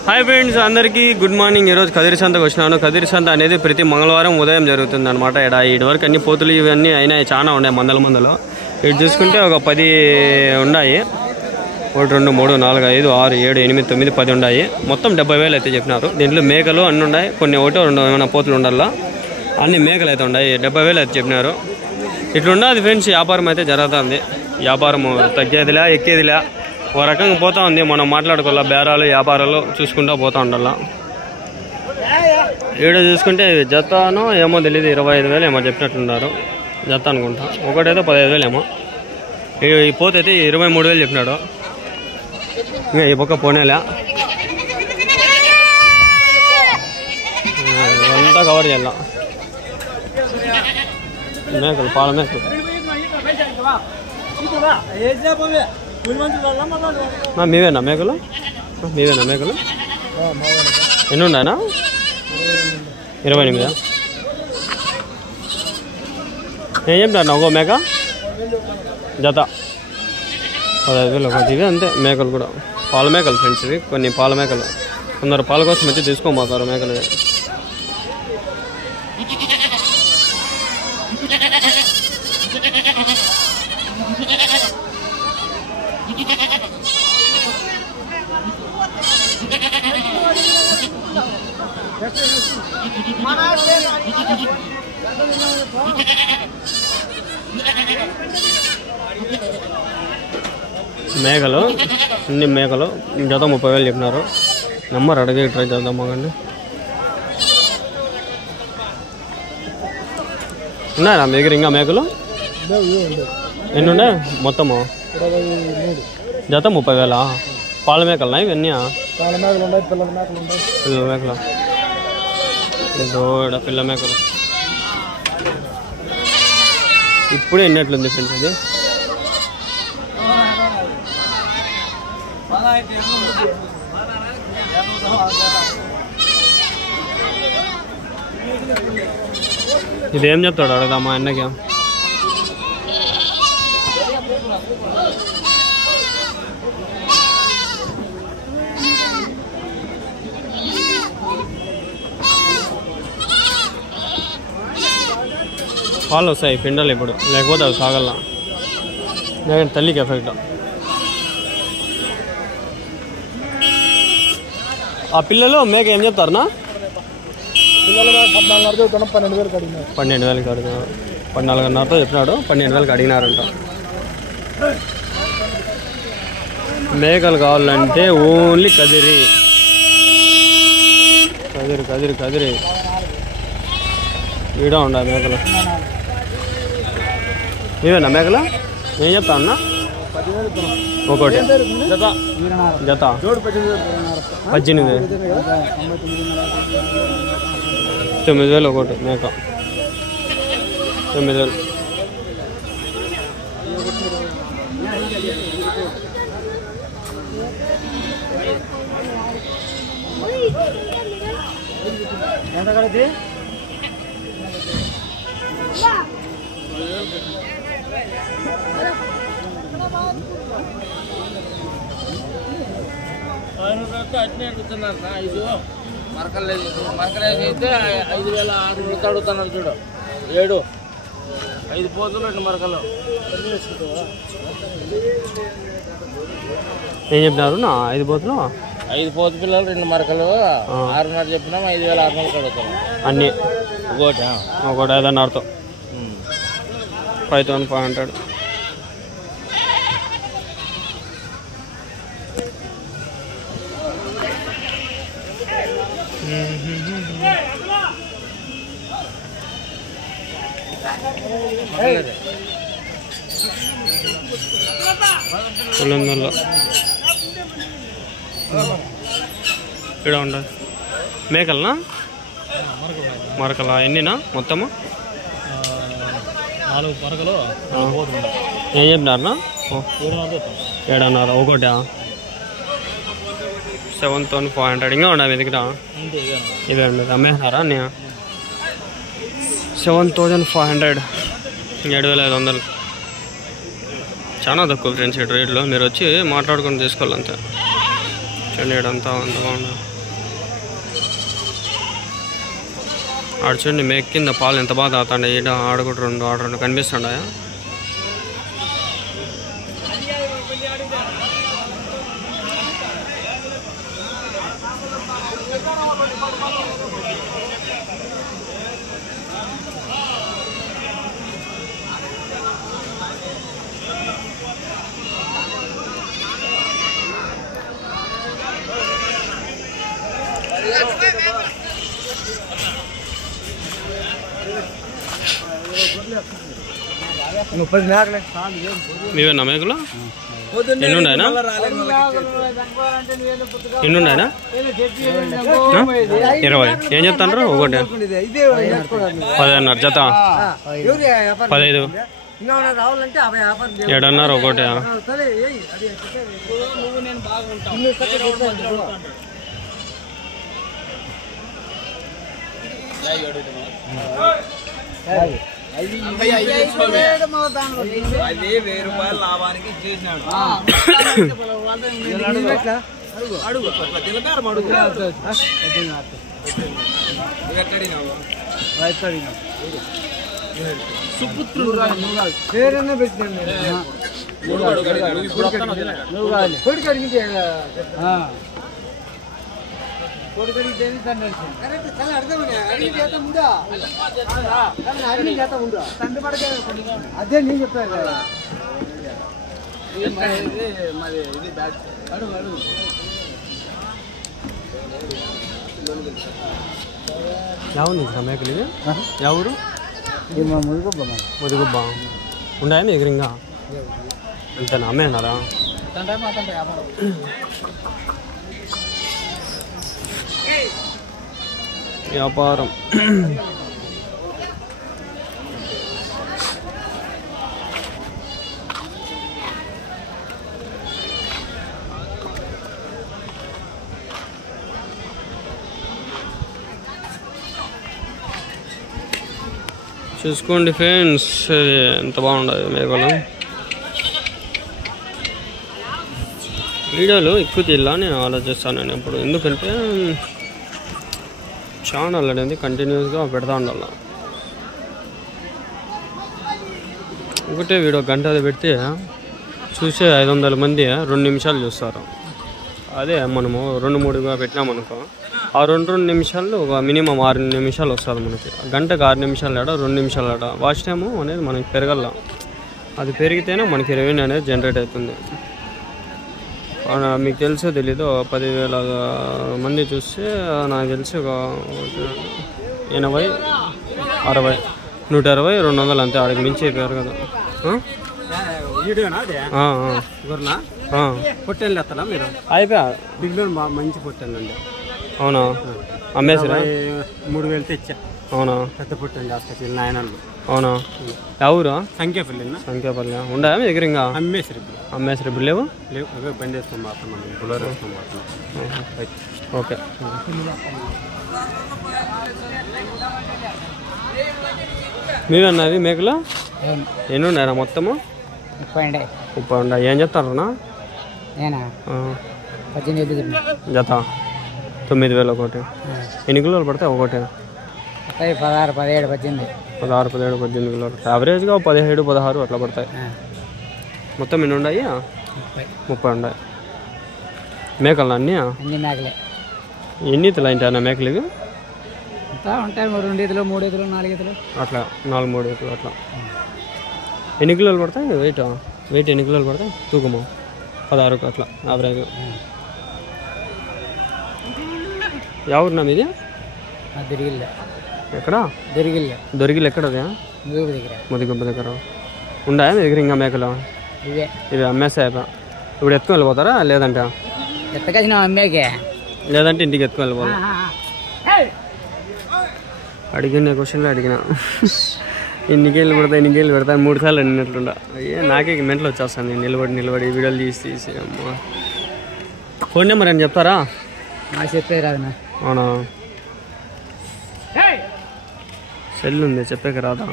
Hi friends, అందరికీ good morning. ఈరోజు కదిరి సంతకు వచ్చినాను. కదిరి సంత అనేది ప్రతి మంగళవారం ఉదయం జరుగుతుంది అనమాట. ఇటు వరకు అన్ని పోతులు ఇవన్నీ అయినాయి, చాలా ఉన్నాయి, మందలు. ఇటు చూసుకుంటే ఒక 10 ఉన్నాయి. 1 2 3 4 5 6 7 8 9 10 ఉన్నాయి. మొత్తం 70,000 అయితే చెప్పినారు. దీంట్లో మేకలు అన్నీ ఉన్నాయి, కొన్ని 1 2 ఏమైనా పోతులు ఉండాలా, అన్ని మేకలు అయితే ఉన్నాయి. 70,000 అయితే చెప్పినారు. ఇట్లున్నది ఫ్రెండ్స్, వ్యాపారం అయితే జరుగుతుంది. వ్యాపారం తగ్గేదిలే ఎక్కేదిలే, ఒక రకంగా పోతా ఉంది. మనం మాట్లాడుకోవాలా, బేరాలు వ్యాపారాలు చూసుకుంటూ పోతా ఉండాలా. వీడియో చూసుకుంటే జతను ఏమో తెలియదు, 25,000 ఏమో చెప్పినట్లున్నారు జత అనుకుంటా. ఒకటైతే 15,000 ఏమో. ఈ పోతే అయితే 23,000 చెప్పినాడు. ఇంకా ఈ పక్క పోనేలే, అంతా కవర్ చేయాల. మేకలు, పాల మేకలు మీవేనా మేకలు? ఎన్ని ఉన్నాయనా? 28. ఏం చెప్తాను ఒక మేక జత 15,000 ఒకటి. ఇవి అంతే మేకలు కూడా, పాల మేకలు ఫ్రెండ్స్. ఇవి కొన్ని పాల మేకలు, కొందరు పాల కోసం వచ్చి తీసుకోబోతారు మేకలు. మేకలు అన్ని మేకలు జత 30,000 చెప్పినారు. నెంబర్ అడిగి ట్రై చేద్దాం. మాకండి ఉన్నాయా నా దగ్గర ఇంకా మేకలు? ఎన్ని ఉన్నాయి మొత్తము? జత 30,000. పాల మేకలునా ఇవన్నీ? పిల్లల మేకలు, పిల్ల మేకలు. ఇప్పుడే ఎన్నట్లుంది ఫ్రెండ్స్ ఇది? ఇదేం చెప్తాడు అడగదామా అన్నకి? పాలు వస్తాయి పిండలు ఇప్పుడు, లేకపోతే అవి సాగల్లా. తల్లికి ఎఫెక్ట్. ఆ పిల్లలు మేక ఏం చెప్తారనా? పిల్లలు 14,500 12,000 అడిగినారు. 12,000 అడిగినారు. 14,500తో చెప్పినాడు, 12,000 అడిగినారంట. మేకలు కావాలంటే ఓన్లీ కదిరి ఈడ ఉండాలి మేకలు. ఇవేనా మేకలు? ఏం చెప్తా అన్న? 10,000 ఒకటి జత 18,000. 9,000 ఒకటి మేక. 9,000. ఎంత కడితే అట్నే అడుగుతున్నారు. 5 మరకలేదు. మరకలేసి అయితే 5,600 అడుగుతున్నారు. చూడు 7 5 పోతులు 2 మరకలు. ఏం చెప్పినారు నా? 5 పోతులు 5 పోతు పిల్లలు 2 మరకలు 6,500 చెప్పినాం. 5,600 అడుగుతున్నాం అన్నీ. ఒకటి 5,500తో 5,500. పులందల్లో ఇక్కడ ఉండాలి. మేకలనా? మరకలా ఎన్నినా మొత్తము? 4 మరకలు. ఏం చెప్పినారనా? 7,500 ఒకటి. 7,500 ఇంకా ఉండాలి మీ దగ్గర? ఇదే ఉండదు. అమ్మేసినారా అన్నీ? 7,500 7,500. చాలా తక్కువ ఫ్రెండ్స్ ఈ రేట్లో. మీరు వచ్చి మాట్లాడుకొని తీసుకోవాలంతే. చూడండి ఇడంతా అంత బాగుంది. ఆడ చూడండి మేక కింద పాలు ఎంత బాగా తాగుతాండే. ఈడ ఆడ కూడా రెండు కనిపిస్తుండయా. మీవేనా మేకలు? ఎన్ని ఉన్నాయనా? 20. ఏం చెప్తాండ్రు? ఒకటి 10.5 జత 15. 7.5 ఒకటి. అది 1000 రూపాయలు లాభానికి ఇచ్చేసినాడు. అదే నేను చెప్పాను. ఎవరు మేకలు ఇవి? ఎవరు? ముదుగుబ్బ ఉన్నాయా మీ దగ్గర ఇంకా? అంతేనా? అమ్మేనారా? వ్యాపారం. చూసుకోండి ఫ్రెండ్స్, ఎంత బాగుండదు మేకలు. వీడియోలు ఎక్కువ తీయాలని ఆలోచిస్తాను నేను ఇప్పుడు. ఎందుకంటే ఛానల్ అనేది కంటిన్యూస్గా పెడతా ఉండాలి. ఒకటే వీడియో గంట పెడితే చూసే 500 మంది 2 నిమిషాలు చూస్తారు. అదే మనము 2-3గా పెట్టినామనుకో, ఆ 2 నిమిషాలు ఒక మినిమం 6 నిమిషాలు వస్తుంది మనకి. గంటకు 6 నిమిషాలు ఆడ 2 నిమిషాలు ఆడ వాచ్ టైము అనేది మనకి పెరగల. అది పెరిగితేనే మనకి రెవెన్యూ అనేది జనరేట్ అవుతుంది. మీకు తెలుసో తెలీదు, 10,000 మంది చూస్తే నాకు తెలిసి ఒక 80, 60, 120, 200 అంతే. ఆడికి మించి అయిపోయారు కదా. పొట్టేళ్ళు ఎత్తలా మీరు? అయిపోయా. బిగ్నూరు మంచి పొట్టేళ్ళండి. అవునా? అమ్మేసిరా? 3,000 తెచ్చా. అవునా? పెద్ద పొట్టండి హాస్పిటల్ నాయనలు. అవునా? ఎవరు? సంఖ్యాపల్లి. సంఖ్యాపల్లి ఉండాయా మీ దగ్గర? ఇంకా అమ్మేసారు. అమ్మేసారు ఇప్పుడు? లేవు. అవే బండి వేసుకొని మాత్రం బులర్ వేసుకొని మాత్రం. ఓకే. మీవన్నది మేకలు ఎన్ని ఉన్నాయా మొత్తము? 30 ఉన్నాయి. ఏం చెప్తారన్నా? జత 9,000 ఒకటి. ఎన్ని కిలోలు పడతాయి ఒకటి? 16, 17, 18. 16, 17, 18 కిలోలు. యావరేజ్గా 17, 16 అట్లా పడతాయి. మొత్తం ఎన్ని ఉన్నాయి? 30 ఉన్నాయి. మేకలు అన్నీ? అన్ని మేకలే. ఎన్ని ఈతలు అయింటాయి మేకలు ఇవి? ఉంటాయి 2 ఈతలు, 3 ఈతలు, 4 ఈతలు అట్లా 4-3 ఈతలు అట్లా. ఎన్ని కిలోలు పడతాయి వెయిట్ ఎన్ని కిలోలు పడతాయి తూకము? 16 అట్లా యావరేజ్. ఎవరున్నా మీది? దొరికిల్లే. ఎక్కడ? దొరికిల్లు ఎక్కడ? అది ముదిగుబ్బ దగ్గర. ఉన్నాయా మీ దగ్గర ఇంకా మేకలు? ఇవి అమ్మేస్తాయి. ఇప్పుడు ఎత్తుకొని వెళ్ళిపోతారా లేదంటే? ఎత్తకొచ్చిన అమ్మేకే, లేదంటే ఇంటికి ఎత్తుకొని వెళ్ళిపోవాలి. అడిగిన క్వశ్చన్లో అడిగిన ఎన్ని కేళ్ళు పెడతాయి 3 సార్లు అడిగినట్లుండా. అయ్యే నాకే మెంటలు వచ్చేస్తాను నేను నిలబడి వీడియోలు తీసి. అమ్మ ఫోన్ నెంబర్ అని చెప్తారా? చెప్పే రాదు. అవునా? సెల్ ఉంది చెప్పాక రాదా?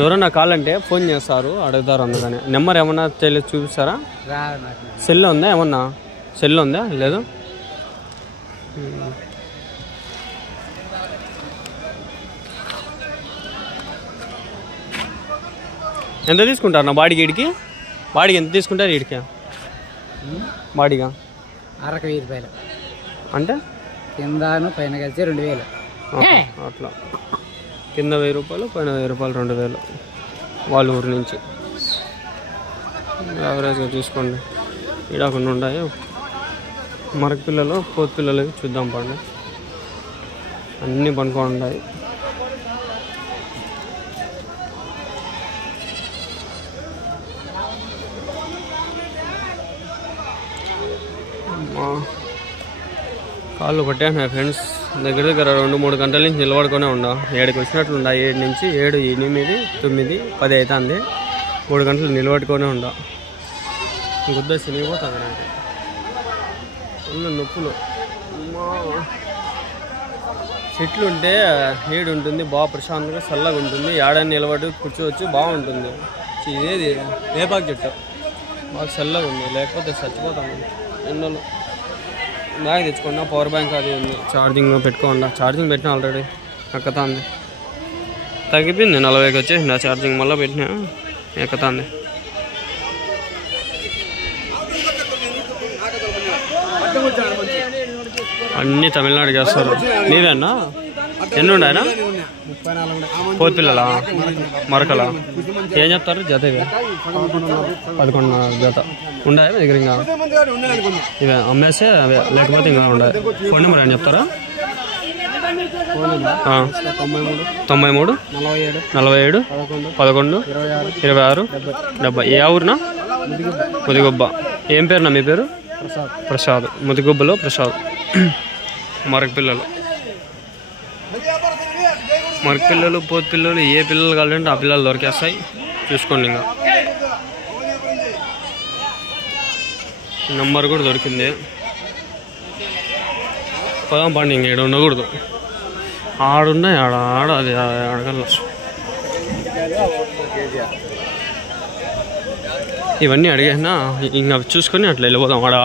ఎవరన్నా కావాలంటే ఫోన్ చేస్తారు, అడుగుతారు. అందుకని నెంబర్ ఏమన్నా తెలియదు చూపిస్తారా? సెల్ ఉందా? ఏమన్నా సెల్ ఉందా? లేదు. ఎంత తీసుకుంటారు నా బాడీకి? వీడికి బాడీకి ఎంత తీసుకుంటారు? వీడికి బాడీగా అరకు 1000 రూపాయలు అంటే కిందను పైన కలిసి 2000. అట్లా కింద 1000 రూపాయలు, పైన 1000 రూపాయలు, 2000 వాళ్ళ ఊరి నుంచి. యావరేజ్గా చూసుకోండి. ఇక్కడ కొన్ని ఉన్నాయి మరక పిల్లలు, పోతు పిల్లలు చూద్దాం పండి. అన్నీ పనుకొని ఉన్నాయి. కాళ్ళు పట్టాను ఫ్రెండ్స్. దగ్గర దగ్గర 2-3 గంటల నుంచి నిలబడుకునే ఉండా. 7కి వచ్చినట్లుండా. 7 నుంచి 7, 8, 9, 10 అవుతుంది. 3 గంటలు నిలబడుకునే ఉండా. గుద్ద చినిగిపోతుంది నాకు. ఫుల్ నొప్పులు. చెట్లు ఉంటే నీడు ఉంటుంది, బాగా ప్రశాంతంగా చల్లగా ఉంటుంది. ఏడాన్ని నిలబడి కూర్చోవచ్చు, బాగుంటుంది. ఇదేది వేపాకు చెట్టు బాగా చల్లగా ఉంది, లేకపోతే చచ్చిపోతాను. ఎండలు బ్యాగ్ తెచ్చుకున్నా. పవర్ బ్యాంక్ అది ఉంది, ఛార్జింగ్ పెట్టుకోండా. ఛార్జింగ్ పెట్టినా ఆల్రెడీ ఎక్కతాంది. తగ్గిపోయింది 40కి వచ్చేసి నా ఛార్జింగ్. మళ్ళీ పెట్టినా ఎక్కతాంది. అన్నీ తమిళనాడు చేస్తారు. నీవేనా? ఎన్ని ఉన్నాయనా? పోతు పిల్లలా, మరకలా? ఏం చెప్తారు జత? ఇవి 11 జత ఉన్నాయా మీ దగ్గర? ఇంకా ఇవే అమ్మేస్తే అవే, లేకపోతే ఇంకా ఉన్నాయి. ఫోన్ నెంబర్ ఏం చెప్తారా? 93 47 11 26 70. ఏ ఊరునా? ముదిగుబ్బ. ఏం పేరునా మీ పేరు? ప్రసాద్. ముదిగుబ్బలో ప్రసాద్. మరక పిల్లలు, మరక పిల్లలు, పోతు పిల్లలు, ఏ పిల్లలు కావాలంటే ఆ పిల్లలు దొరికేస్తాయి. చూసుకోండి. ఇంకా నంబర్ కూడా దొరికింది. పదం పండి. ఇంక ఇక్కడ ఉండకూడదు. ఆడున్నాయి, ఆడ అది అడగల. ఇవన్నీ అడిగేసినా ఇంకా చూసుకొని అట్లా వెళ్ళిపోదాం. ఆడ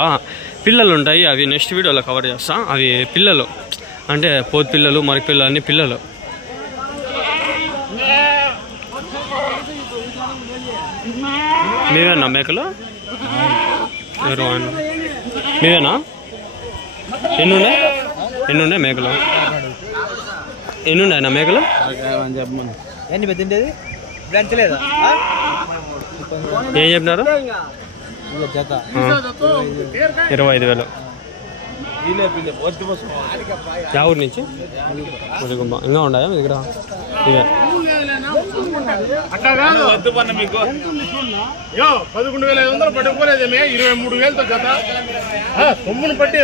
పిల్లలు ఉంటాయి, అవి నెక్స్ట్ వీడియోలో కవర్ చేస్తా. అవి పిల్లలు అంటే పోతు పిల్లలు, మరక పిల్లలు, అన్ని పిల్లలు. మీవేనా మేకలు? మీవేనా? ఎన్ని ఉన్నాయి మేకలు? ఎన్ని ఉన్నాయి నా మేకలు? ఏం చెప్పినారు? 25,000. యా ఊరి నుంచి? ముదిగుమ్మ. ఇంకా ఉన్నాయా మీ దగ్గర? ఇవే 11,500 పట్టుకోలేదేమే. 23,000తో జత సొమ్మును పట్టి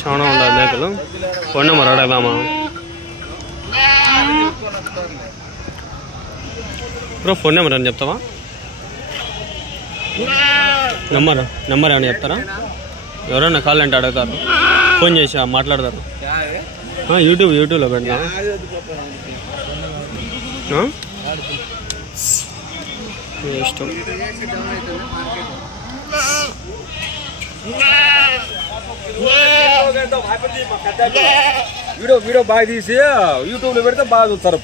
చాలా ఉండాలి మేకలు. ఫోన్ నెంబర్ అడగదామా బ్రో? ఫోన్ నెంబర్ అని చెప్తావా? నెంబర్ ఏమైనా చెప్తారా? ఎవరైనా కావాలంటే అడుగుతారు, ఫోన్ చేసి మాట్లాడతారు. యూట్యూబ్లో పెట్టినా ఇష్టం. వీడియో బాగా తీసి యూట్యూబ్ లో పెడితే బాగా చూస్తారు.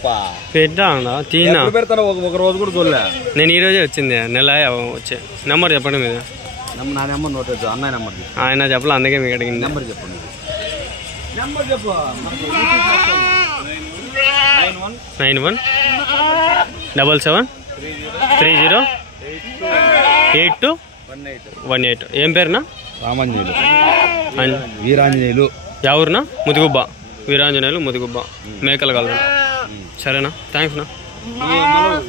పెట్టా తీనా పెడతాను. ఒక రోజు కూడా చూడలే. నేను ఈ రోజే వచ్చింది, నెల వచ్చే. నెంబర్ చెప్పండి మీద. నా నెంబర్ నోట్ అన్నయ్య నెంబర్. ఆయన చెప్పలే, అందుకే మీకు అడిగింది. నెంబర్ చెప్పండి. నెంబర్ చెప్పు. 91 77 30 82 18. ఏం పేరునా? రామాంజనేయులు ఆంజ- వీరాంజనేయులు ఎవరునా ముదిగుబ్బ వీరాంజనేయులు ముదిగుబ్బ మేకలు కలరు సరేనా థ్యాంక్స్ నా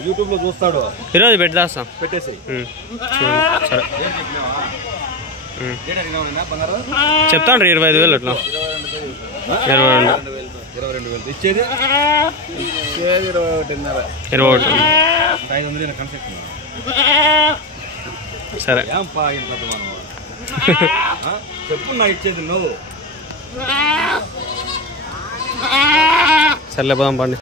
యూట్యూబ్ లో చూస్తాడు ఈరోజు పెట్టేస్తాం పెట్టేసి సరే చెప్తాను 25,000 అట్లా 22 22,000 ఇచ్చేది 21 500 కన్సెప్ట్ సరే ఏం పా ఇంత పెద్ద మనవాడు. చెప్పు నా ఇచ్చేది నువ్వు సర్లే పోదాం పండి